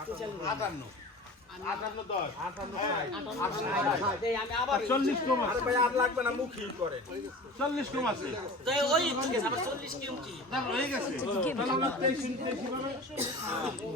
আচ্ছা আমার চল্লিশ কম আছে।